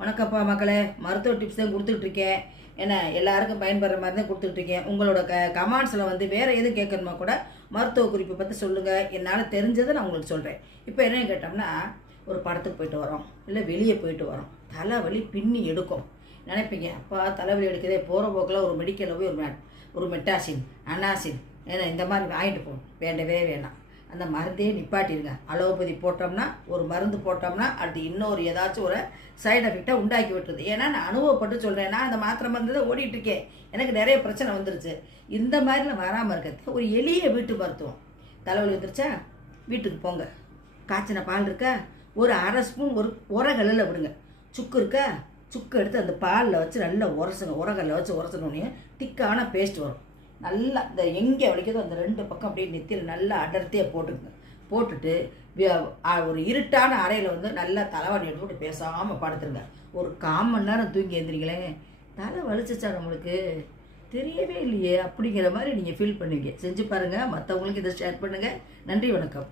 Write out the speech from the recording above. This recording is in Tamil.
வணக்கப்பா மக்களே, மருத்துவ டிப்ஸ் தான் கொடுத்துட்ருக்கேன். ஏன்னா எல்லாருக்கும் பயன்படுற மாதிரி தான் கொடுத்துட்ருக்கேன். உங்களோட கமெண்ட்ஸில் வந்து வேறு எதுவும் கேட்கணுமா கூட மருத்துவ குறிப்பை பற்றி சொல்லுங்கள். என்னால் தெரிஞ்சதை நான் உங்களுக்கு சொல்கிறேன். இப்போ என்ன கேட்டோம்னா, ஒரு படத்துக்கு போயிட்டு வரோம், இல்லை வெளியே போயிட்டு வரோம், தலைவலி பின்னி எடுக்கும். நினைப்பீங்க, அப்பா தலைவலி எடுக்குதே, போகிற போக்கில் ஒரு மெடிக்கலில் போய் ஒரு மெட்டாசின், அனாசின், ஏன்னா இந்த மாதிரி வாங்கிட்டு போகணும். வேண்டவே வேண்டாம். அந்த மருந்தையே நிப்பாட்டிடுங்க. அலோபதி போட்டோம்னா, ஒரு மருந்து போட்டோம்னா அது இன்னொரு ஏதாச்சும் ஒரு சைடு எஃபெக்டை உண்டாக்கி விட்டுருது. ஏன்னா நான் அனுபவப்பட்டு சொல்கிறேன். நான் அந்த மாத்திரை மருந்து தான் ஓடிட்டுருக்கேன். எனக்கு நிறைய பிரச்சனை வந்துருச்சு. இந்த மாதிரிலாம் வராமல் இருக்கிறது ஒரு எளிய வீட்டு மருத்துவம். தலைவலி வந்துருச்சா, வீட்டுக்கு போங்க. காய்ச்சின பால் இருக்கா, ஒரு அரை ஸ்பூன் ஒரு உரகல்லில் விடுங்க. சுக்கு இருக்கா, சுக்கு எடுத்து அந்த பாலில் வச்சு நல்லா உரசுங்க. உரகல்லில் வச்சு உரசணுன்னே திக்கான பேஸ்ட் வரும். நல்லா இந்த எங்கே வலிக்குதோ அந்த ரெண்டு பக்கம் அப்படியே நெத்தியில் நல்லா அடர்த்தியாக போட்டுக்குங்க. போட்டுட்டு ஒரு இருட்டான அறையில் வந்து நல்லா தலைவாணி எடுத்துட்டு பேசாமல் படுத்துருங்க. ஒரு 1/4 மணி நேரம் தூங்கி எழுந்திரிங்களேன், தலை வலிச்சிச்சா நம்மளுக்கு தெரியவே இல்லையே அப்படிங்கிற மாதிரி நீங்கள் ஃபீல் பண்ணுவீங்க. செஞ்சு பாருங்கள். மற்றவங்களுக்கு இதை ஷேர் பண்ணுங்கள். நன்றி, வணக்கம்.